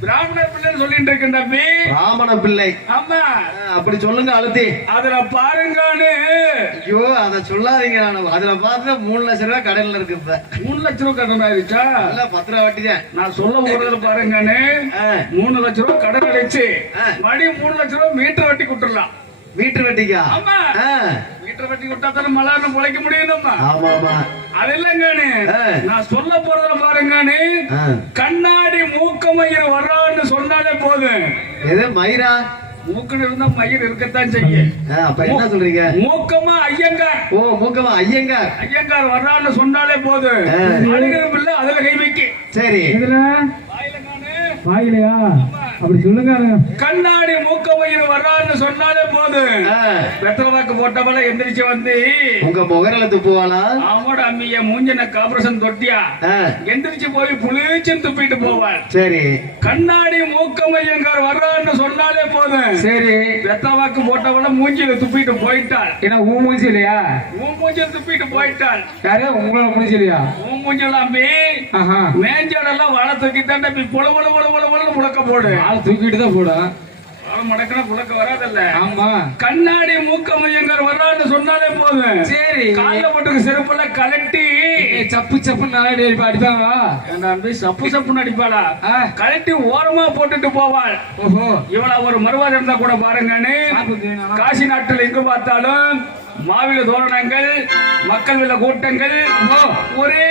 பிராமண பிள்ளை சொல்லிட்டு இருக்கேன் தம்பி. பிராமண அப்படி சொல்லுங்க அழுத்தி. அதுல பாருங்கன்னு ஐயோ அதை சொல்லாதீங்க நான். அதுல பார்த்து மூணு லட்சம் ரூபாய் கடன்ல இருக்கு மூணு லட்சம் கடன் ஆயிடுச்சா இல்ல பத்து ரூபா நான் சொல்ல போறதுல பாருங்கன்னு மூணு லட்சம் ரூபாய் கடன் அடைச்சு மறுபடியும் மூணு லட்சம் ரூபாய் மீட்டர் வட்டி கொடுத்துடலாம். மீட்டர் வட்டிக்கா? ஆமா. மீட்டர் வட்டி தானே முடியும் அது ஆ. நான் சொல்ல போறதுல பாருங்கன்னு ஆ. கண்ணாடி மூக்கமயிர் வர்றான்னு சொன்னாலே போதும். எது மயிரா மூக்கன் இருந்தா மயிர் இருக்கத்தான் செய்யும். அப்ப என்ன சொல்றீங்க? மூக்கமா ஐயங்கார். ஓ மூக்கமா ஐயங்கார். ஐயங்கார் வர்றான்னு சொன்னாலே போதும். அழுகிறது இல்ல அதுல கை வைக்க. சரி. இதுல. வாயிலையா? அப்படி சொல்லுங்க. கண்ணாடி மூக்கமயிர் வர்றான்னு சொன்னாலே போதும். வாக்கு போட்டவள எந்திரிச்சு வந்து உங்க முகரல துப்புவாளா அவனோட அம்மிய மூஞ்சன காபரசன் தொட்டியா. எந்திரிச்சு போய் புளிச்சுன்னு துப்பிட்டு போவாள் சரி. கண்ணாடி மூக்கமையங்கார் வர்றான்னு சொன்னாலே போதும். சரி. வெத்தலை வாக்கு போட்டவள மூஞ்சில துப்பிட்டு போயிட்டாள் ஏன்னா ஊ மூஞ்சி இல்லையா? உன் மூஞ்சில துப்பிட்டு போயிட்டாள் யாரு? உங்களோட மூஞ்சி இல்லையா? உன் மூஞ்சல அம்பி ஆஹா. மேஞ்சாடெல்லாம் வாழை தூக்கி தாண்ட பொல பொல பொலன்னு முழக்க போடு. ஆள் தூக்கிட்டு தான் போடும். மடக்கினா முழக்க வராதல்ல. ஆமா. கண்ணாடி மூக்கமையங்கார் வர்றான்னு சொன்னாலே போதும். சரி. காலைல போட்டுக்க செருப்புல கலட்டி சப்பு சப்பு நாளடி அடிப்பாங்களா ஏண்டா அம்பி சப்பு சப்புன்னு அடிப்பாளா. கலட்டி ஓரமா போட்டுட்டு போவாள். ஓஹோ. இவ்வளவு ஒரு மறுவாத இருந்தா கூட பாருங்கன்னு காசி நாட்டில் எங்கு பார்த்தாலும் மாவில தோரணங்கள் மக்கள் வில கூட்டங்கள் ஓ, ஒரே.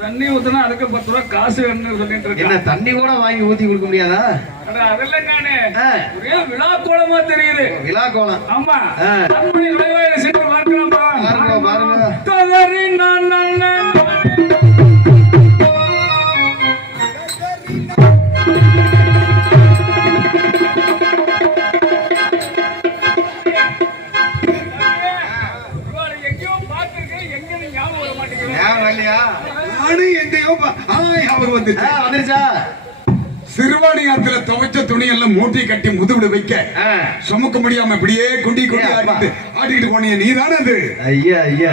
தண்ணி ஊத்துனா அதுக்கு பத்து ரூபா காசு வேணும்னு சொல்லிட்டு என்ன இருக்கேன் தண்ணி கூட வாங்கி ஊத்தி கொடுக்க முடியாதா? அதெல்லாம் நானு. ஒரே விழா கோலமா தெரியுது. விழா கோலம். ஆமா. பார்க்கலாமா. பாருங்க அவர் ஆ, வந்துச்சு வந்துருச்சா? சிறுவாணி ஆத்துல துவைச்ச துணி எல்லாம் மூட்டை கட்டி முதுகுடு வைக்க. சுமக்க முடியாம இப்படியே குண்டி குண்டி. ஆடிட்டு ஆடிட்டு போனீங்க. நீதானே அது? ஐயா ஐயா.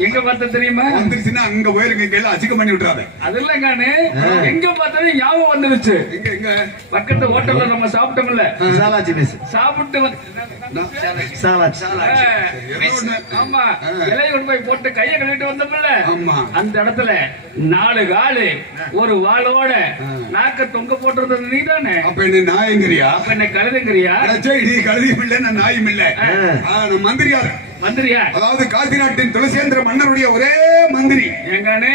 எங்க பார்த்த தெரியுமா? வந்துருச்சுன்னா அங்க போயிருங்க எல்லாம் அசிக்கம் பண்ணி விட்டுறாத. அது இல்லைங்கானு ஆ. எங்க பார்த்தாலும் ஞாபகம் வந்துருச்சு. எங்க எங்க? பக்கத்து ஹோட்டல்ல நம்ம சாப்பிட்டோம்ல. சாலாச்சி மிஸ். சாப்பிட்டு. ஆமா. இலைய கொண்டு போய் போட்டு கைய கழுவிட்டு வந்தோம்ல. ஆமா. அந்த இடத்துல நாலு காலு ஒரு வாளோட நாக்க தொங்க போட்டிருந்தது நீதானே? அப்ப என்ன நாயங்கிரியா அப்ப என்ன கழுதுங்கிறியா? நீ கழுதியும் இல்ல நான் நாயும் இல்ல. மந்திரியார் மந்திரியா? அதாவது காசி நாட்டின் துளசேந்திர மன்னருடைய ஒரே மந்திரி. எங்கானு?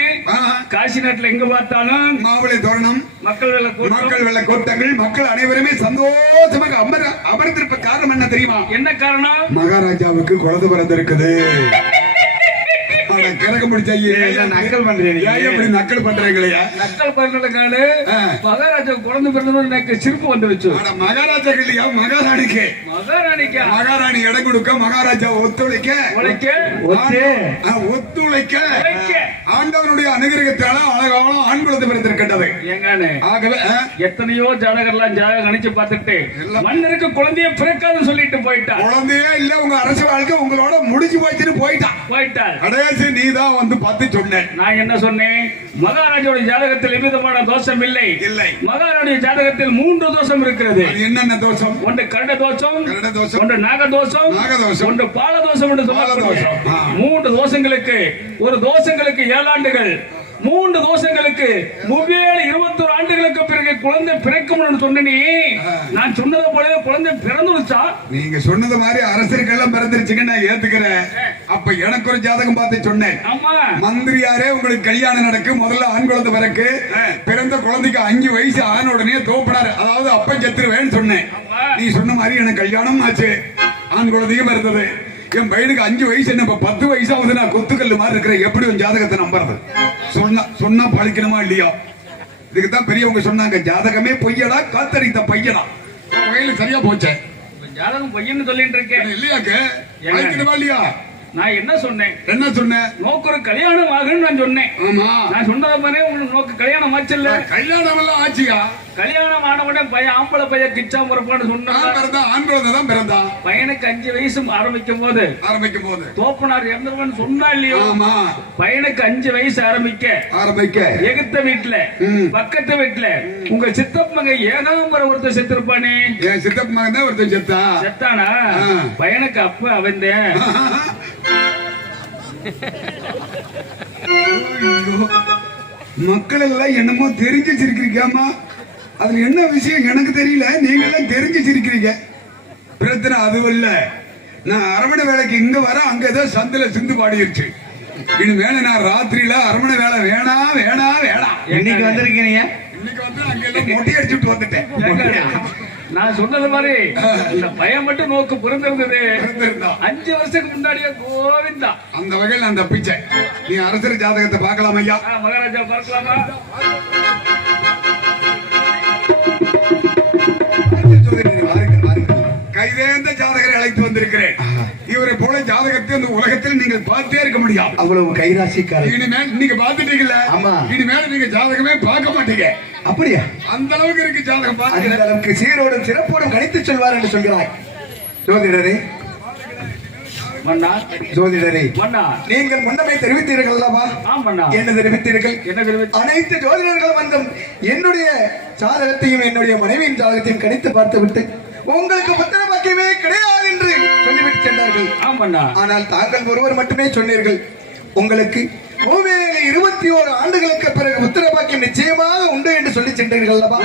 காசி நாட்டுல எங்க பார்த்தாலும் மாவிளை தோரணம் மக்கள் கூட்டம். மக்கள் வெள்ள கோட்டங்கள் மக்கள் அனைவருமே சந்தோஷமாக அமர அமர்ந்திருப்ப காரணம் என்ன தெரியுமா? என்ன காரணம்? மகாராஜாவுக்கு குழந்தை பிறந்திருக்குது. அட, கிழக்கு முடிச்ச நக்கல் பண்றீங்க? ஏன் இப்படி நக்கல் பண்றீங்களே? நக்கல் பண்ணலங்கானு ஆ. மகாராஜா குழந்தை பிறந்தது எனக்கு சிரிப்பு வந்துருச்சு ஆனா மகாராஜா இல்லையா மகாராணிக்கு. மகாராணிக்கா? மகாராணி இடம் கொடுக்க மகாராஜா ஒத்துழைக்க. உழைக்க ஒத்து. ஆ, ஒத்துழைக்க. ஆண்டவனுடைய அனுகிரகத்தால அழகான ஆண் குழந்தை பிறந்திருக்கின்றது. ஏங்கானு ஆகவே எத்தனையோ ஜாதகர்லாம் ஜாதகம் கணிச்சு பார்த்துட்டு மன்னருக்கு குழந்தைய பிறக்காதுன்னு சொல்லிட்டு போயிட்டா. குழந்தையே இல்ல உங்க அரசு வாழ்க்கை உங்களோட முடிஞ்சு போச்சுன்னு போயிட்டான் போயிட்டாள் கடைசி நீதான் வந்து பார்த்து சொன்னேன். நான் என்ன சொன்னேன்? மகாராஜோட ஜாதகத்தில் எவ்விதமான தோஷம் இல்லை. இல்லை. மகாராஜுடைய ஜாதகத்தில் மூன்று தோஷம் இருக்கிறது. என்னென்ன தோஷம்? ஒன்று கருட தோஷம் கருட தோஷம். ஒன்று நாக தோஷம் நாகதோஷம். ஒன்று பால தோஷம் என்று சொல்லக்கூடிய. மூன்று தோஷங்களுக்கு ஒரு தோஷங்களுக்கு ஏழாண்டுகள் மூன்று தோஷங்களுக்கு முவ்வேழு இருபத்தொரு ஆண்டுகளுக்கு பிறகு குழந்தை பிறக்கும் சொன்னனே. நான் சொன்னதை போலவே குழந்தை பிறந்துடுச்சா நீங்க சொன்னது மாதிரி அரசருக்கெல்லாம் பிறந்திருச்சுங்க நான் ஏத்துக்கிறேன். அப்ப எனக்கு ஒரு ஜாதகம் பார்த்து சொன்னேன். மந்திரியாரே உங்களுக்கு கல்யாணம் நடக்கு. முதல்ல ஆண் குழந்தை பிறக்கு. பிறந்த குழந்தைக்கு அஞ்சு வயசு ஆன உடனே தோப்பினாரு. அதாவது அப்ப செத்துருவேன்னு சொன்னேன். நீ சொன்ன மாதிரி எனக்கு கல்யாணம் ஆச்சு. ஆண் குழந்தையும் பிறந்தது. என் பையனுக்கு அஞ்சு வயசு என்ன இப்ப பத்து வயசாவது நான் கொத்துக்கல்லு மாதிரி இருக்கிறேன். எப்படி உன் ஜாதகத்தை நம்புறது? சொன்னா சொன்னா பழிக்கணுமா இல்லையா? இதுக்கு தான் பெரியவங்க சொன்னாங்க ஜாதகமே பொய்யடா காத்தடித்த பையனா? வயலு சரியா போச்சே. ஜாதகம் பையன்னு சொல்லிட்டு இருக்கேன். இல்லையாக்க பழிக்கணுமா இல்லையா? நான் என்ன சொன்னேன்? என்ன சொன்ன? நோக்கு கல்யாணம் ஆகுன்னு நான் சொன்னேன். ஆமா. நான் சொன்னது மாதிரி உங்களுக்கு நோக்கு கல்யாணம் ஆச்சுல்ல? கல்யாணம் எல்லாம் ஆச்சியா? கல்யாணம் ஆன உடனே பையன் ஆம்பளை பையன் கிச்சா முறப்பான்னு சொன்னா பிறந்தா ஆண் குழந்தை தான் பிறந்தா. பையனுக்கு அஞ்சு வயசு ஆரம்பிக்கும் போது ஆரம்பிக்கும் போது. தோப்பனார் இறந்துருவன்னு சொன்னா இல்லையோ? ஆமா. பையனுக்கு அஞ்சு வயசு ஆரம்பிக்க. ஆரம்பிக்க. எகுத்த வீட்டுல. பக்கத்து வீட்டுல உங்க சித்தப்பங்க ஏகாம்பர ஒருத்தர் செத்துருப்பானே? என் சித்தப்ப மகன் தான் ஒருத்தன் செத்தா? செத்தானா. பையனுக்கு அப்ப ஐயோ. மக்கள் எல்லாம் என்னமோ தெரிஞ்சு சிரிக்கிறீங்கம்மா அதுல என்ன விஷயம் எனக்கு தெரியல நீங்க எல்லாம் தெரிஞ்சு சிரிக்கிறீங்க பிரச்சனை அதுவும் இல்ல. நான் அரமணை வேலைக்கு இங்க வர அங்க ஏதோ சந்தில சிந்து பாடிருச்சு. இனிமேல நான் ராத்திரியில அரமணை வேலை வேணா வேணா வேணாம் இன்னைக்கு வந்திருக்கீங்க? இன்னைக்கு வந்து அங்க எல்லாம் மொட்டை அடிச்சுட்டு வந்துட்டேன். நான் சொன்னது மாதிரி இந்த பையன் மட்டும் நோக்கு பிறந்திருந்தது. பிறந்திருந்தா. அஞ்சு வருஷத்துக்கு முன்னாடியே கோவிந்தா. அந்த வகையில் நான் தப்பிச்சேன். நீ அரசர் ஜாதகத்தை பார்க்கலாம் ஐயா மகாராஜா பார்க்கலாமா? வந்திருக்கிறேன். இவரை போல ஜாதகத்தை இந்த உலகத்தில் நீங்கள் பார்த்தே இருக்க முடியாது. அவ்வளவு கைராசிக்காரர். இனிமேல் நீங்க பார்த்துட்டீங்கல்ல? ஆமா. இனிமேல் நீங்க ஜாதகமே பார்க்க மாட்டீங்க. அப்படியா? அந்த அளவுக்கு இருக்கு ஜாதகம் அந்த பாருங்க அளவுக்கு சீரோடும் சிறப்போடும் கணித்து சொல்வார் என்று சொல்கிறாய். ஜோதிடரே. மன்னா. ஜோதிடரே. மன்னா. நீங்கள் முன்னமே தெரிவித்தீர்கள் அல்லவா? என்ன தெரிவித்தீர்கள்? அனைத்து ஜோதிடர்களும் வந்தும் என்னுடைய ஜாதகத்தையும் என்னுடைய மனைவியின் ஜாதகத்தையும் கணித்து பார்த்துவிட்டு உங்களுக்கு புத்திர பாக்கியமே கிடையாது என்று சொல்லிவிட்டு சென்றார்கள். ஆமண்ணா. ஆனால் தாங்கள் ஒருவர் மட்டுமே சொன்னீர்கள். உங்களுக்கு பூமியில இருபத்தி ஓரு ஆண்டுகளுக்கு பிறகு புத்திர பாக்கியம் நிச்சயமாக உண்டு என்று சொல்லி சென்றீர்கள் அல்லவா?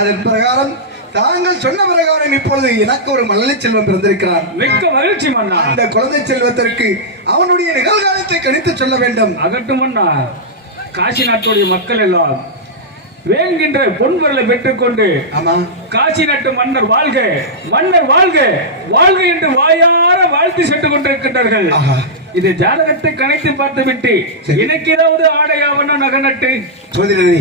அதன் பிரகாரம் தாங்கள் சொன்ன பிரகாரம் இப்பொழுது எனக்கு ஒரு மழலை செல்வம் பிறந்திருக்கிறான். மிக்க மகிழ்ச்சி மன்னா அந்த குழந்தை செல்வத்திற்கு அவனுடைய நிகழ்காலத்தை கணித்து சொல்ல வேண்டும். அகட்டும் காசி நாட்டுடைய மக்கள் எல்லாம் வேண்கின்ற பொன்வரலை பெற்றுக்கொண்டு காசி நாட்டு மன்னர் வாழ்க மன்னர் வாழ்க வாழ்க என்று வாயார வாழ்த்து சென்று கொண்டிருக்கின்றார்கள். இது ஜாதகத்தை கணைத்து பார்த்து விட்டு. எனக்கு ஏதாவது ஆடையாவன நகநட்டு சோதரே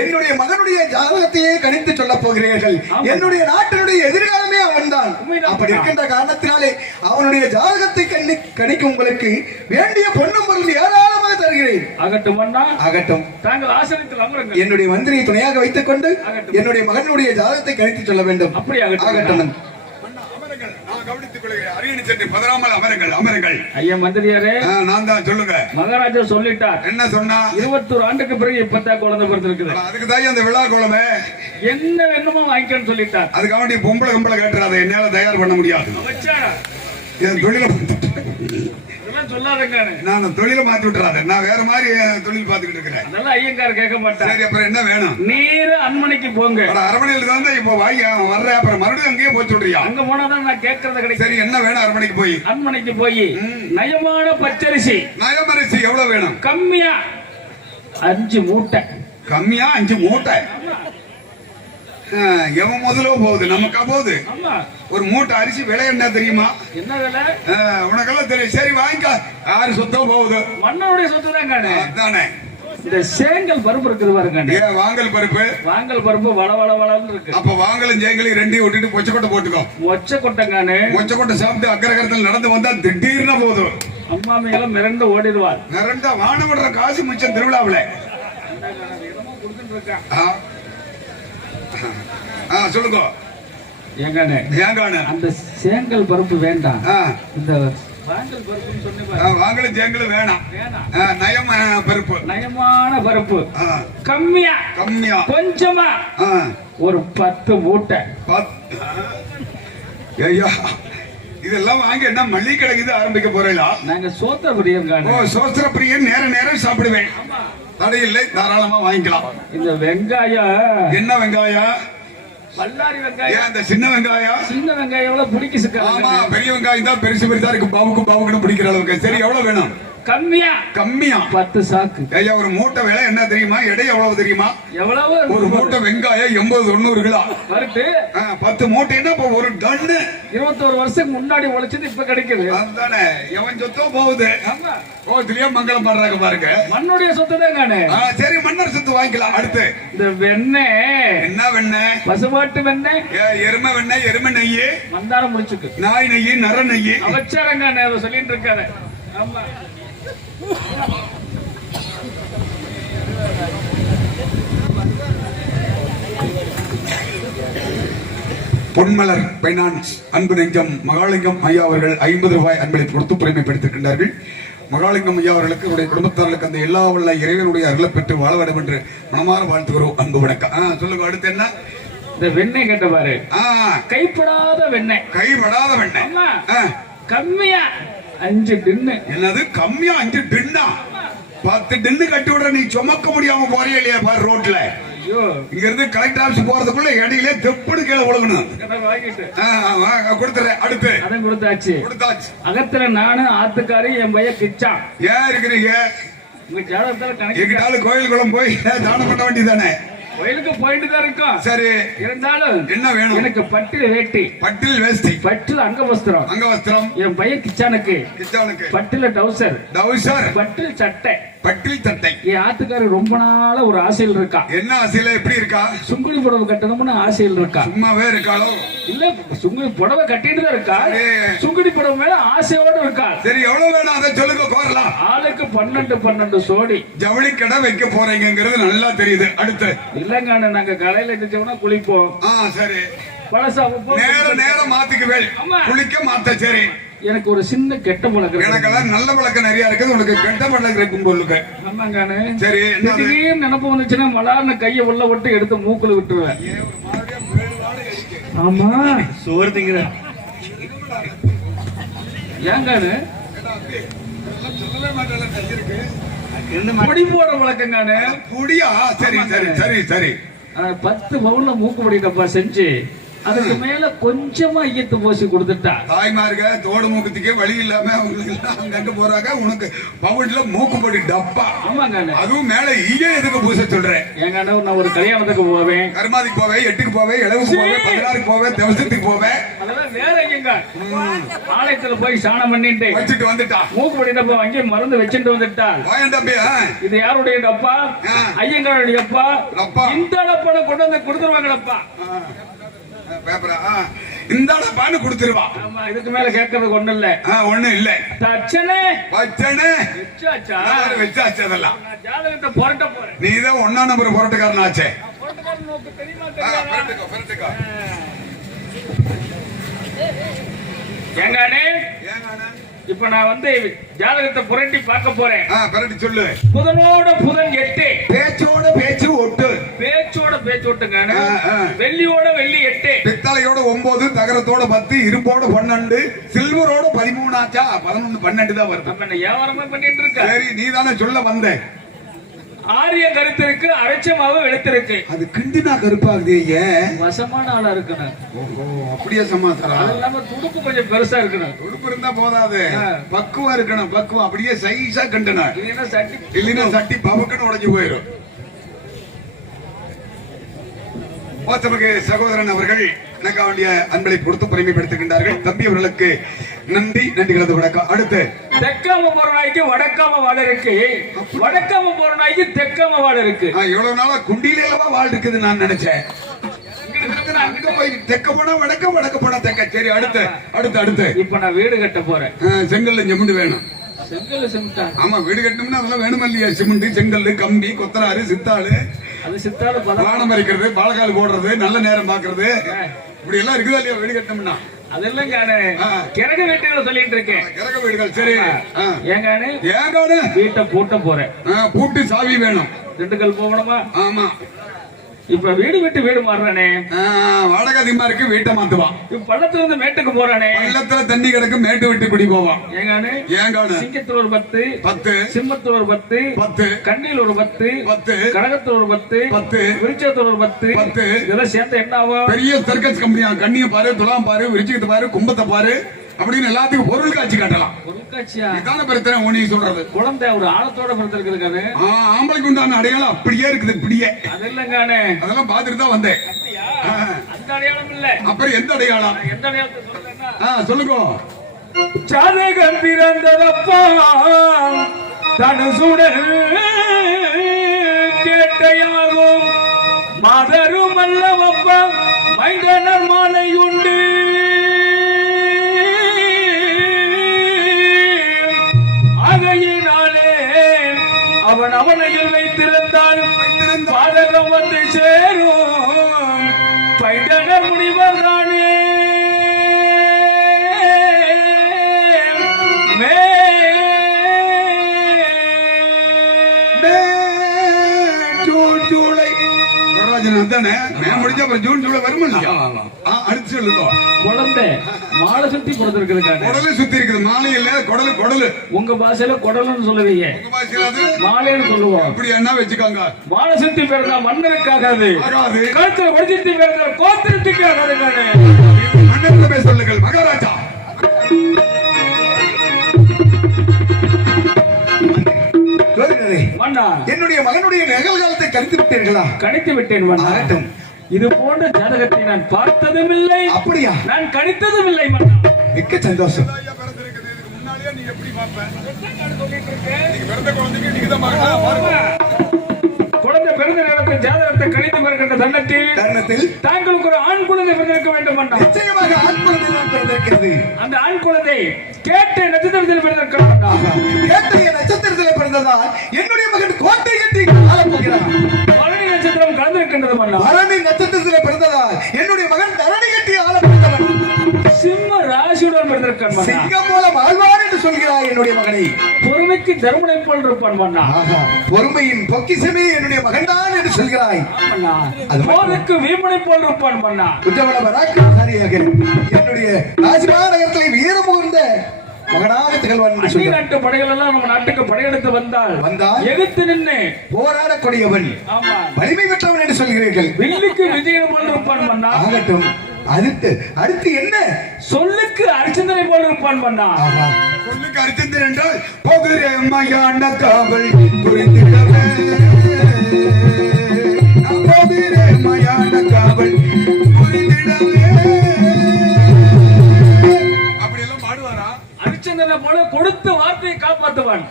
என்னுடைய மகனுடைய ஜாதகத்தையே கணித்து சொல்ல போகிறீர்கள். என்னுடைய நாட்டினுடைய எதிர்காலமே அவன்தான் உண்மைதான். அப்படி இருக்கின்ற காரணத்தினாலே அவனுடைய ஜாதகத்தை கண்ணி கணிக்க உங்களுக்கு வேண்டிய பொண்ணும் பொருள் ஏராளமாக தருகிறேன் அகட்டும் மன்னா ஆகட்டும் தாங்கள் அமருங்கள் என்னுடைய மந்திரியை துணையாக வைத்துக் கொண்டு. என்னுடைய மகனுடைய ஜாதகத்தை கணித்து சொல்ல வேண்டும் அப்படி ஆகட்டும். கவனித்துக் கொள்கிறேன். அரியணை சென்று பதறாமல் அமருங்கள் அமருங்கள். ஐயா மந்திரியாரே நான் தான் சொல்லுங்க. மகாராஜா சொல்லிட்டார். என்ன சொன்னா? இருபத்தோரு ஆண்டுக்கு பிறகு இப்பதான் குழந்தை பிறந்திருக்குது. அதுக்கு தான் அந்த விழா கோலமே. என்ன வேணுமோ வாங்கிக்கன்னு சொல்லிட்டார். அதுக்காக வேண்டிய பொம்பளை கும்பளை கேட்டுறாத. என்னால தயார் பண்ண முடியாது. என் தொழிலை நான் தொழிலை மாத்தி விட்டுறாத. நான் வேற மாதிரி தொழில் பார்த்துக்கிட்டு இருக்கிறேன். அதெல்லாம் ஐயங்கார் கேட்க மாட்டார். சரி அப்புறம் என்ன வேணும்? நேர அன்மனைக்கு போங்க. அட, அரமனையில தான் இப்போ வாங்கி வர்றேன் அப்புறம் மறுபடியும் அங்கேயே போச்சு விடுறியா அங்க போனாதான் நான் கேட்கறது கிடைக்கும். சரி என்ன வேணும் அரமனைக்கு போய்? அன்மனைக்கு போய் நயமான பச்சரிசி. நயமரிசி எவ்வளவு வேணும்? கம்மியா அஞ்சு மூட்டை. கம்மியா அஞ்சு மூட்டை? எவன் முதல்ல போகுது. நமக்கா போகுது? ஒரு மூட்டை அரிசி விலை என்ன தெரியுமா? என்ன விலை? உனக்கெல்லாம் தெரியும். சரி வாங்கிக்க. யாரு சொத்தோ போகுது. மன்னனுடைய சொத்து தான் இந்த சேங்கல் பருப்பு இருக்குது பாருங்க ஏன் வாங்கல் பருப்பு? வாங்கல் பருப்பு வள வள வளன்னு இருக்கு. அப்ப வாங்கலும் ஜெயங்களையும் ரெண்டையும் விட்டுட்டு பொச்சக்கொட்டை போட்டுக்கோ. மொச்ச கொட்டைங்கானு பொச்சக்கொட்டை சாப்பிட்டு அக்கரகரத்தில் நடந்து வந்தா திடீர்னு போதும். அம்மா மேலும் மிரண்டு ஓடிடுவார் நிரண்டா வான விடுற காசு மிச்சம் திருவிழாவுல. சொல்லுங்க. ஏங்கானு. ஏங்கானு. அந்த சேங்கல் பருப்பு வேண்டாம். இந்த வாங்கல் ஜெயங்களும் வேணாம். நயம் பருப்பு. நயமான பருப்பு. கம்மியா. கம்மியா. கொஞ்சமா. ஒரு பத்து மூட்டை. ஐயா. இதெல்லாம் வாங்கி என்ன மல்லிகை கடைக்கு ஆரம்பிக்க போறீங்களா? நாங்க சோத்த பிரியங்கானு ஓ சோஸ்திர பிரியன் நேர நேரம் சாப்பிடுவேன். தடையில்லை தாராளமா வாங்கிக்கலாம். இந்த வெங்காயம் என்ன வெங்காயம் பல்லாரி வெங்காயம். அந்த சின்ன வெங்காயம்? சின்ன வெங்காயம் எவ்வளவு பிடிக்க ஆமா பெரிய வெங்காயம் தான் பெருசு பெருசா இருக்கு. பாவுக்கு பாவுக்குன்னு பிடிக்கிற அளவுக்கு. சரி எவ்வளவு வேணும்? கம்மியா? கம்மியா. பத்து சாக்கு. ஐயா ஒரு மூட்டை விலை என்ன தெரியுமா? எடை எவ்வளவு தெரியுமா? எவ்வளவு? ஒரு மூட்டை வெங்காயம் எண்பது தொண்ணூறு கிலோ. ஆ, பத்து மூட்டைன்னா இப்ப ஒரு டன்னு. இருபத்தோரு வருஷத்துக்கு முன்னாடி உழைச்சது இப்ப கிடைக்குது. அதுதானே எவன் சொத்தோ போகுது. ஆமா. கோவத்திலேயே மங்களம் பண்றாங்க பாருங்க. மண்ணுடைய சொத்து தான் ஆ, சரி மன்னர் சொத்து வாங்கிக்கலாம். அடுத்து. இந்த வெண்ணெய் என்ன வெண்ணெய் பசுமாட்டு வெண்ணெய் எருமை வெண்ணெய் எருமை நெய். மந்தாரம் முடிச்சுக்கு. நாய் நெய் நர நெய். அவச்சாரங்க சொல்லிட்டு இருக்காரு ஆமா. பொன்மலர் பைனான்ஸ் அன்பு நெஞ்சம் மகாலிங்கம் ஐயா அவர்கள் ஐம்பது ரூபாய் அன்பளை கொடுத்து புரிமைப்படுத்திருக்கின்றார்கள் மகாலிங்கம் ஐயா அவர்களுக்கு அவருடைய குடும்பத்தார்களுக்கு அந்த எல்லா உள்ள இறைவனுடைய அருளை பெற்று வாழ வேண்டும் என்று மனமாற வாழ்த்துகிறோம். அன்பு வணக்கம். சொல்லுங்க அடுத்து என்ன? இந்த வெண்ணெய் கேட்ட பாரு. கைப்படாத வெண்ணெய். கைப்படாத வெண்ணெய். கம்மியா. அஞ்சு டின்னு. என்னது? கம்மியா? அஞ்சு டின்னா? பத்து டின்னு கட்டி விடுற நீ சுமக்க முடியாம போறியா இல்லையா பாரு ரோட்ல? ஐயோ. இங்க இருந்து கலெக்டர் ஆபீஸ் போறதுக்குள்ள இடையிலே தெப்புடு கீழே விழுகணும். கொடுத்துறேன். அடுத்து. கொடுத்தாச்சு. கொடுத்தாச்சு. அகத்துல நானும் ஆத்துக்காரி என் பையன் கிச்சான் ஏன் இருக்கிறீங்க? எங்கிட்டாலும் கோயில் குளம் போய் தானம் பண்ண வேண்டியதானே கோயிலுக்கு போயிட்டு தான் இருக்கோம். சரி. இருந்தாலும் என்ன வேணும்? எனக்கு பட்டு வேட்டி. பட்டில் வேஷ்டி. பட்டுல அங்க வஸ்திரம் அங்க வஸ்திரம் என் பையன் கிச்சானுக்கு. கிச்சானுக்கு. பட்டுல டவுசர். டவுசர். பட்டு சட்டை. பட்டில் தட்டை. என் ஆத்துக்காரி ரொம்ப நாளா ஒரு ஆசையில் இருக்கா? என்ன ஆசையில எப்படி இருக்கா? சுங்குடி புடவை கட்டணும்னு ஆசையில் இருக்கா? சும்மாவே இருக்காளோ? இல்ல சுங்குடி புடவை கட்டிட்டு தான் இருக்கா. சுங்குடி புடவை மேல ஆசையோட இருக்கா? சரி எவ்வளவு வேணும்? அதை சொல்லுங்க கோரலாம் ஆளுக்கு பன்னெண்டு பன்னெண்டு சோடி. ஜவுளி கடை வைக்க போறீங்கிறது நல்லா தெரியுது. அடுத்து. இல்லங்க நாங்க கடையில இருந்துச்சோம்னா குளிப்போம். ஆ சரி. பழசா நேரம் மாத்திக்குவேல் ஆமா. குளிக்க மாத்த சரி. எனக்கு ஒரு சின்ன கெட்ட பழக்கம். இருக்கு. எனக்கெல்லாம் நல்ல பழக்கம் நிறைய இருக்குது. உனக்கு கெட்ட பழக்கம் இருக்கும் ஆமாங்கானு. சரி திடீர்னு நினப்பு வந்துச்சுன்னா மலார்னு கையை உள்ள விட்டு எடுத்து மூக்குல விட்டுருவேன். ஆமா. சோறு திங்கிற. ஏங்கானு? பொடி போட வழக்கங்கானு புடியா? சரி சரி சரி சரி. பத்து பவுன்ல மூக்கு பொடி டப்பா செஞ்சு. அதுக்கு மேல கொஞ்சமா ஈயத்து பூசி கொடுத்துட்டா. தாய்மார்க தோடு மூக்கத்துக்கே வழி இல்லாம அவங்களுக்கு எல்லாம் அங்கங்க போறாங்க? உனக்கு பவுட்ல மூக்கு பொடி டப்பா ஆமாங்கானு அதுவும் மேல ஈய எதுக்கு பூச சொல்றேன்? ஏங்கானு நான் ஒரு கல்யாணத்துக்கு போவேன். கருமாதிக்கு போவேன் எட்டுக்கு போவேன் இளவுக்கு போவேன் பதினாறுக்கு போவேன் தேவசத்துக்கு போவேன். அதெல்லாம் வேற எங்க ஆலயத்துல போய் ஸ்நானம் பண்ணிட்டு வச்சுட்டு வந்துட்டா. மூக்கு பொடி டப்பா வாங்கி மருந்து வச்சுட்டு ஆ. இது யாருடைய டப்பா. ஐயங்காருடைய அப்பா. இந்த டப்பான கொண்டு வந்து கொடுத்துருவாங்களப்பா ஆ. பேப்பரா. இந்தாடா கொடுத்துருவா. ஆமா இதுக்கு மேல கேட்கறதுக்கு ஒண்ணு இல்ல. ஆ, ஒண்ணும் இல்ல. தச்சனே. வச்சனே. வச்சாச்சா? வச்சாச்சு அதெல்லாம். ஜாதகத்தை புரட்ட போறேன். நீ தான் ஒன்னா நம்பர் புரட்டக்காரன் நோக்கு தெரியுமா ஆ, தெரியாதா? புரட்டுக்கோ, புரட்டுக்கோ. ஏங்கானே ஏங்கானே? இப்ப நான் வந்து ஜாதகத்தை புரட்டி பார்க்க போறேன். புரட்டி சொல்லு. புதனோட புதன் எட்டு. பேச்சோட பேச்சு ஒட்டு. பேச்சோட பேச்சு ஆ. வெள்ளியோட வெள்ளி எட்டு. பித்தளையோட ஒன்பது தகரத்தோட பத்து இரும்போட பன்னெண்டு சில்வரோட பதிமூணாச்சா? பதினொன்னு பன்னெண்டு தான் வருது. வியாபாரமா பண்ணிட்டு இருக்க? சரி நீ தானே சொல்ல வந்த. ஆரிய கருத்திருக்கு அரைச்சமாவும் வெளுத்திருக்கு. அது கிண்டினா கருப்பாகுது ஏன்? வசமான ஆளா இருக்கணும். ஓஹோ அப்படியே சமாச்சாரம் அது இல்லாம துடுப்பு கொஞ்சம் பெருசா இருக்கணும். உடுப்பு இருந்தா போதாது. ஆ. பக்குவம் இருக்கணும் பக்குவம் அப்படியே சைஸா கண்டன. இல்லைன்னா சட்டி இல்லைன்னா சட்டி பவக்குன்னு உடைஞ்சு போயிடும் வாசமிகு சகோதரன் அவர்கள் எனக்கு வேண்டிய அன்பளை கொடுத்து பெருமைப்படுத்துகின்றார்கள் தம்பி அவர்களுக்கு நன்றி நன்றிகளது வணக்கம் அடுத்து தெற்காம போற நாய்க்கு வடக்காம வாழ இருக்கு. வடக்காம போற நாய்க்கு தெற்காம வாழ இருக்கு. இவ்வளவு நாளா குண்டியில வாழ் இருக்குது நான் நினைச்சேன். அங்க போய் தெக்க போனா வடக்க வடக்க போனா தெக்க. சரி அடுத்து அடுத்து அடுத்து. இப்ப நான் வீடு கட்ட போறேன். செங்கல்ல செம்மண்டு வேணும். செங்கல் சிமெண்டா? ஆமா வீடு கட்டணும்னா அதெல்லாம் வேணும் இல்லையா? சிமெண்ட் செங்கல் கம்பி கொத்தனாரு சித்தாளு. அது சித்தாடு பதம். வானம் அரைக்கிறது பாலக்கால் போடுறது நல்ல நேரம் பாக்குறது இப்படி எல்லாம் இருக்குதா இல்லையா? வீடு கட்டணும்னா. அதெல்லாம் காணு. கிழக்கு வீட்டுகளை சொல்லிட்டு இருக்கேன். கிழக்க வீடுகள் சரி. ஏங்கானு ஏங்கானு வீட்டை பூட்ட போறேன். பூட்டு சாவி வேணும். திண்டுக்கல் போகணுமா? ஆமா. இப்ப வீடு விட்டு வீடு மாறுறானே. வாடகை அதிகமா இருக்கு வீட்டை மாத்துவான். இப்ப பள்ளத்துல இருந்து மேட்டுக்கு போறானே. பள்ளத்துல தண்ணி கிடக்கு மேட்டு விட்டு குடி போவான். ஏங்கானு ஏங்கானு சிங்கத்துல ஒரு பத்து பத்து. சிம்மத்துல ஒரு பத்து பத்து. கண்ணியில் ஒரு பத்து பத்து. கடகத்துல ஒரு பத்து பத்து. விருச்சத்துல ஒரு பத்து பத்து. இதெல்லாம் சேர்த்து என்ன ஆகும்? பெரிய சர்க்கஸ் கம்பெனியா கண்ணிய பாரு துலாம் பாரு விருச்சிகத்தை பாரு கும்பத்தை பாரு. அப்படின்னு எல்லாத்துக்கும் பொருள் காட்சி காட்டலாம். இதான பிரச்சனை உனி சொல்றது. குழந்தை ஒரு ஆழத்தோட பிறந்திருக்கிறது. ஆம்பளைக்கு உண்டான அடையாளம் அப்படியே இருக்குது இப்படியே. அது இல்லங்கானே. அதெல்லாம் பார்த்துட்டு தான் வந்தேன். ஆ, அந்த அடையாளம் இல்ல. அப்புறம் எந்த அடையாளம்? எந்த ஆ, சொல்லுங்க. ஜாதகம் பிறந்ததப்பா? தனு சுடல் கேட்டையாகும். மாதரும் அல்லவப்பா மைந்தனர் மாலை உண்டு பானையில் வைத்திருந்தால் பாடகமத்தை சேரும். அதானே முடிஞ்ச அப்புறம் ஜூன் ஜூலை வருமா இல்லையா? அடுத்து சொல்லுங்க. குழந்தை மாலை சுத்தி கொடுத்துருக்குதுக்காங்க குடலு சுத்தி இருக்குது. மாலை இல்ல குடலு குடலு. உங்க பாஷையில குடல்னு சொல்லுவீங்க. உங்க பாஷையில அது? மாலைன்னு சொல்லுவோம். அப்படி என்ன வச்சுக்கோங்க. மாலை சுத்தி பிறந்தா மன்னருக்காகாது ஆகாது. கழுத்துல ஒடிச்சிட்டு பிறந்த கோத்திரத்துக்கு ஆகாதுக்கானே மன்னரிடமே சொல்லுங்கள். மகாராஜா என்னுடைய மகனுடைய நிகழ்காலத்தை கணித்து விட்டீர்களா கணித்து விட்டேன் மன்னா. ஆகட்டும். இது போன்ற ஜாதகத்தை நான் பார்த்ததும் இல்லை அப்படியா? நான் கணித்ததும் இல்லை மன்னா. மிக்க சந்தோஷம். நீ எப்படி பார்ப்ப? நீங்க பிறந்த குழந்தைக்கு நீங்க தான் பார்க்கலாம். பிறந்த நேரத்தில் ஜாதகத்தை கணித்து வருகின்ற தருணத்தில் தருணத்தில் தாங்களுக்கு ஒரு ஆண் குழந்தை பிறந்திருக்க வேண்டும் மன்னா நிச்சயமாக ஆண் குழந்தை பிறந்திருக்கிறது. அந்த ஆண் குழந்தை கேட்ட நட்சத்திரத்தில் பிறந்திருக்க. கேட்டைய நட்சத்திரத்தில் பிறந்ததால் என்னுடைய மகன் கோட்டை கட்டி ஆளப் போகிறான் பழனி நட்சத்திரம் கலந்திருக்கின்றது மன்னா பரணி நட்சத்திரத்தில் பிறந்ததால் என்னுடைய மகன் தரணி கட்டி ஆளப் பிறந்திருக்கான் சிங்கம் போல என்று சொல்கிறாய் என்னுடைய மகனை. பொறுமைக்கு தருமனை போல் இருப்பான் மன்னா. பொறுமையின் பொக்கிசமே என்னுடைய மகன்தான் என்று சொல்கிறாய். போருக்கு வீமனை போல் இருப்பான் மன்னா. உத்தமன பராக்கிரமசாலியாக என்னுடைய ராஜ்மா நகரத்திலே வீரமுகர்ந்த மகனாக திகழ்வான் என்று அந்நிய சொல்கிறாய். நாட்டு படைகள் எல்லாம் நம்ம நாட்டுக்கு படையெடுத்து வந்தால் வந்தால்? எதிர்த்து நின்று போராடக்கூடியவன். வலிமை பெற்றவன் என்று சொல்கிறீர்கள். வில்லுக்கு விஜயம் போல் இருப்பான் மன்னா. ஆகட்டும். அடுத்து அடுத்து என்ன? சொல்லுக்கு அரிச்சந்தனை போல் இருப்பான் ஆகா. சொல்லுக்கு அர்த்தம் என்றால் போகிற மையான காவல் புரிந்திடவே. போகிற மையான காவல் புரிந்திடவே. அப்படியெல்லாம் பாடுவாரா? அரிச்சந்தனை போல கொடுத்த வார்த்தையை காப்பாற்றுவான்.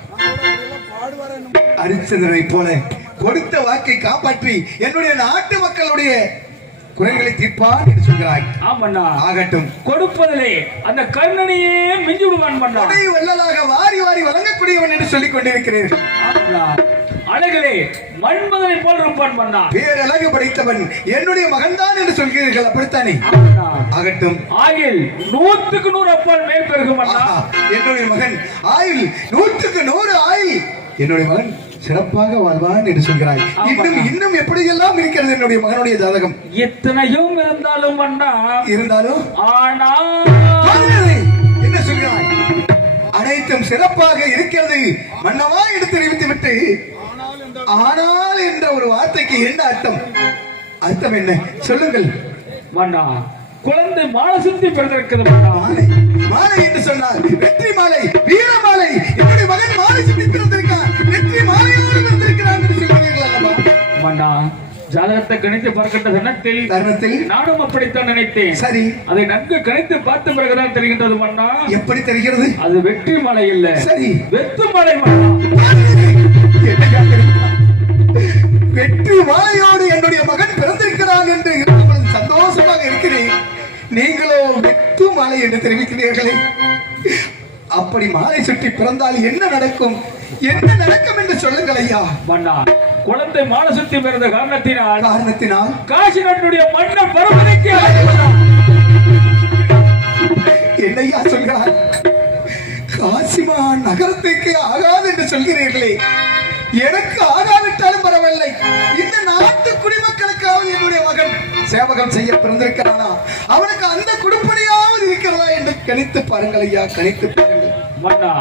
அரிச்சந்திரனை போல கொடுத்த வாக்கை காப்பாற்றி என்னுடைய நாட்டு மக்களுடைய குறைகளை தீர்ப்பான் என்று சொல்கிறாய். ஆமண்ணா ஆகட்டும். கொடுப்பதிலே அந்த கர்ணனையே மிஞ்சி விடுவான் கொடை வள்ளலாக வாரி வாரி வழங்கக்கூடியவன் என்று சொல்லிக் கொண்டிருக்கிறீர்கள் ஆமண்ணா அழகிலே மன்மதனை போல் இருப்பான் மன்னா பேரழகு படைத்தவன் என்னுடைய மகன்தான் என்று சொல்கிறீர்கள் அப்படித்தானே? ஆகட்டும். ஆகில் நூத்துக்கு நூறு அப்பால் மேல் பெருகும் மன்னா ஆஹா, என்னுடைய மகன் ஆயுள் நூற்றுக்கு நூறு ஆயுள் என்னுடைய மகன் சிறப்பாக வாழ்வான் என்று சொல்கிறாய். இன்னும் இன்னும் எப்படியெல்லாம் இருக்கிறது என்னுடைய மகனுடைய ஜாதகம்? எத்தனையும் இருந்தாலும் இருந்தாலும்? என்ன சொல்கிறாய்? அனைத்தும் சிறப்பாக இருக்கிறது. மன்னவா என்று தெரிவித்து விட்டு ஆனால் என்ற ஒரு வார்த்தைக்கு என்ன அர்த்தம்? அர்த்தம் என்ன? சொல்லுங்கள். மன்னா குழந்தை மாலை சுத்தி பிறந்திருக்குது மன்னா. மாலை மாலை என்று சொன்னால் வெற்றி மாலை வீர மாலை என்னுடைய மகன் மாலை சுட்டி பிறந்திருக்கான் வெற்றி மாலையோடு பிறந்திருக்கிறான் என்று சொல்கிறீர்கள் அல்லவா? மன்னா ஜாதகத்தை கணித்து பார்க்கின்ற தருணத்தில் தருணத்தில் நானும் அப்படித்தான் நினைத்தேன். சரி. அதை நன்கு கணித்து பார்த்த பிறகுதான் தெரிகின்றது மன்னா. எப்படி தெரிகிறது? அது வெற்றி மலை இல்ல. சரி. வெத்து மலை மன்னா? வெற்றி மாலையோடு என்னுடைய மகன் பிறந்திருக்கிறான் என்று சந்தோஷமாக இருக்கிறேன். நீங்களோ வெட்டு மாலை என்று தெரிவிக்கிறீர்களே. அப்படி மாலை சுற்றி பிறந்தால் என்ன நடக்கும்? என்ன நடக்கும் என்று சொல்லுங்கள் ஐயா. மன்னா குழந்தை மாலை சுத்தி பிறந்த காரணத்தினால் காரணத்தினால்? காசி நாட்டுடைய மன்னர் பருமதிக்கு என்னையா சொல்கிறார்? காசிமா நகரத்துக்கு ஆகாது என்று சொல்கிறீர்களே. எனக்கு ஆகாவிட்டாலும் பரவாயில்லை. இந்த நாட்டு குடிமக்களுக்காவது என்னுடைய மகன் சேவகம் செய்ய பிறந்திருக்கிறானா? அவனுக்கு அந்த குடுப்பனையாவது இருக்கிறதா என்று கணித்து பாருங்கள் ஐயா கணித்து பாருங்கள். மன்னா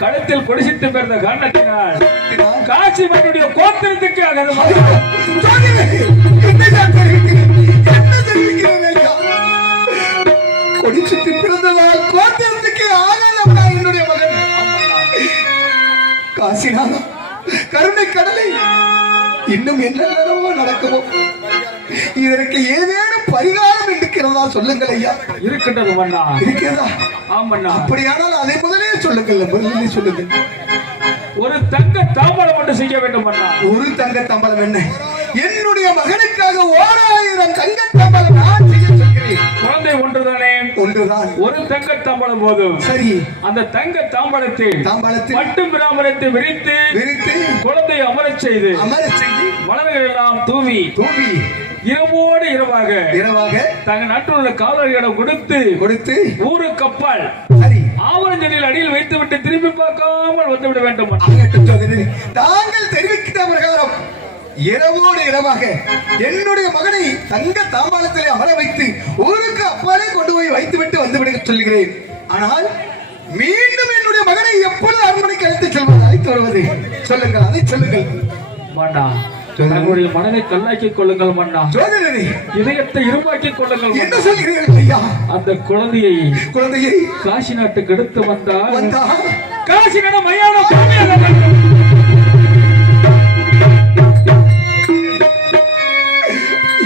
கழுத்தில் கொடிசித்து பிறந்த காரணத்தினால் இதனால் காசி மன்னுடைய கோத்திரத்துக்கு ஆகாது ஐயோ, பிறந்ததால் கோத்திரத்துக்கு ஆகாதவனா என்னுடைய மகன்? காசினா கருணை கடலை இன்னும் என்னென்னவோ நடக்குமோ? இதற்கு ஏதேனும் பரிகாரம் இருக்கிறதா சொல்லுங்கள் ஐயா. இருக்கின்றது மன்னா. இருக்கிறதா? ஆமண்ணா அப்படியானால் அதை முதலே சொல்லுங்கள் முதலிலே சொல்லுங்கள். ஒரு தங்க தாம்பலம் மட்டும் செய்ய வேண்டும் மன்னா. ஒரு தங்க தம்பலம் என்ன? என்னுடைய மகனுக்காக ஓராயிரம் தங்க தம்பலம் நான் செய்ய சொல்கிறேன். குழந்தை ஒன்றுதானே? ஒன்றுதான். ஒரு தங்க தாம்பலம் போதும். சரி. அந்த தங்க தாம்பலத்தில் தாம்பாளத்தில் மட்டும் பிராமணத்தை விரித்து விரித்து குழந்தையை அமரச் செய்து அமர செய்து மலர்கள் எல்லாம் தூவி தூவி இரவோடு இரவாக இரவாக தங்கள் நாட்டில் உள்ள காவலர்களிடம் கொடுத்து கொடுத்து ஊரு கப்பால். ஆவணஞ்சலில் அடியில் வைத்துவிட்டு திரும்பி பார்க்காமல் வந்துவிட வேண்டும் தாங்கள் தெரிவிக்கிற பிரகாரம் இரவோடு இரவாக என்னுடைய மகனை தங்க தாம்பாளத்திலே அமர வைத்து ஊருக்கு அப்பாலே கொண்டு போய் வைத்துவிட்டு வந்து விட சொல்கிறேன் ஆனால் மீண்டும் என்னுடைய மகனை எப்பொழுது அரண்மனைக்கு அழைத்து செல்வது அழைத்து வருவது? சொல்லுங்கள் அதை சொல்லுங்கள். மன்னா தங்களுடைய மனதை கல்லாக்கிக் கொள்ளுங்கள் மன்னா. இதயத்தை இரும்பாக்கிக் கொள்ளுங்கள் என்ன. சொல்கிறீர்கள் ஐயா? அந்த குழந்தையை குழந்தையை காசி நாட்டுக்கு எடுத்து வந்தால் வந்தா காசி நட மையான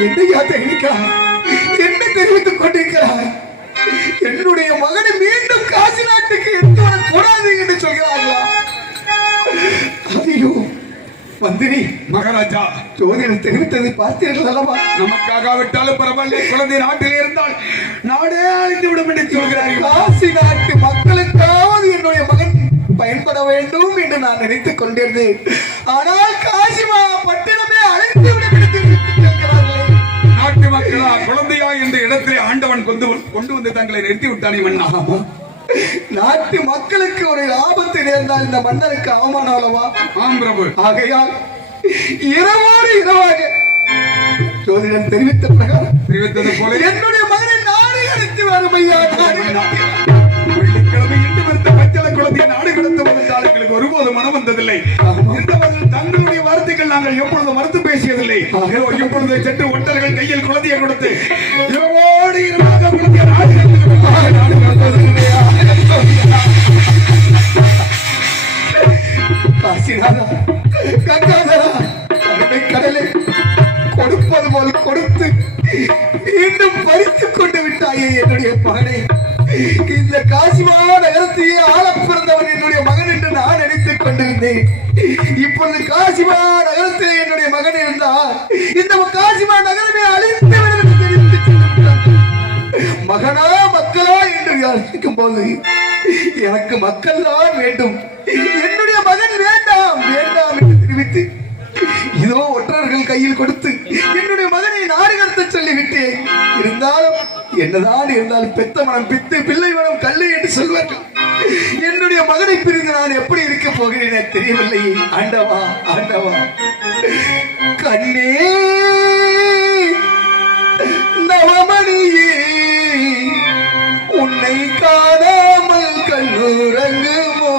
என்னையா தெரிவிக்கிறார்? என்ன தெரிவித்துக் கொண்டிருக்கிறார். என்னுடைய மகனை மீண்டும் காசி நாட்டுக்கு எடுத்து வரக்கூடாது என்று சொல்கிறார்களா? ஐயோ. மந்திரி மகாராஜா ஜோதிடர் தெரிவித்ததை பார்த்தீர்கள் அல்லவா நமக்காகாவிட்டாலும் பரவாயில்லை குழந்தை நாட்டில் இருந்தால் நாடே அழிந்து விடும் என்று சொல்கிறார்கள். காசி நாட்டு மக்களுக்காவது என்னுடைய மகன் பயன்பட வேண்டும் என்று நான் நினைத்துக் கொண்டிருந்தேன். ஆனால் காசிமா பட்டினமே அழைத்து நாட்டு மக்களா குழந்தையா என்ற இடத்திலே ஆண்டவன் கொண்டு கொண்டு வந்து தங்களை நிறுத்தி விட்டானே மன்னா. நாட்டு மக்களுக்கு ஒரு ஆபத்து நேர்ந்தால் இந்த மன்னருக்கு அவமானம் அல்லவா? ஆம் பிரபு. ஆகையால் இரவோடு இரவாக ஜோதிடன் தெரிவித்த பிரகாரம் தெரிவித்தது போல. என்னுடைய மகனை நாடு அடித்து வரும் ஐயா கடத்தி. வெள்ளிக்கிழமை இன்று வருத்த பச்சள குழந்தையை நாடு கடத்துவது என்றால் எங்களுக்கு ஒருபோது மனம் வந்ததில்லை. இருந்தவர்கள் தங்களுடைய வார்த்தைகள் நாங்கள் எப்பொழுது மறுத்து பேசியதில்லை. இதோ இப்பொழுது சென்று ஒட்டர்கள் கையில் குழந்தையை கொடுத்து இரவோடு இரவாக குழந்தையை நாடு கடத்துவது நாடு கடத்துவது காசிநாதா கங்காதரா கருணை கடலே கொடுப்பது போல் கொடுத்து மீண்டும் பறித்துக் கொண்டு விட்டாயே என்னுடைய மகனை. இந்த காசிமா நகரத்தையே ஆள பிறந்தவன் என்னுடைய மகன் என்று நான் நினைத்துக் கொண்டிருந்தேன். இப்பொழுது காசிமா நகரத்திலே என்னுடைய மகன் இருந்தால் இந்த காசிமா நகரமே அழிந்து விடும் என்று தெரிவித்து மகனா மக்களா என்று யோசிக்கும் போது எனக்கு மக்கள் தான் வேண்டும். என்னுடைய மகன் வேண்டாம் வேண்டாம் என்று தெரிவித்து இதோ ஒற்றர்கள் கையில் கொடுத்து என்னுடைய மகனை நாடு கடத்த சொல்லிவிட்டேன். இருந்தாலும் என்னதான் இருந்தாலும் பெத்த மனம் பித்து பிள்ளை மனம் கல்லு என்று சொல்வார்கள். என்னுடைய மகனை பிரிந்து நான் எப்படி இருக்க போகிறேன் தெரியவில்லை. ஆண்டவா ஆண்டவா. கண்ணே நவமணியே. உன்னை காணாமல் கண்ணுறங்குமோ?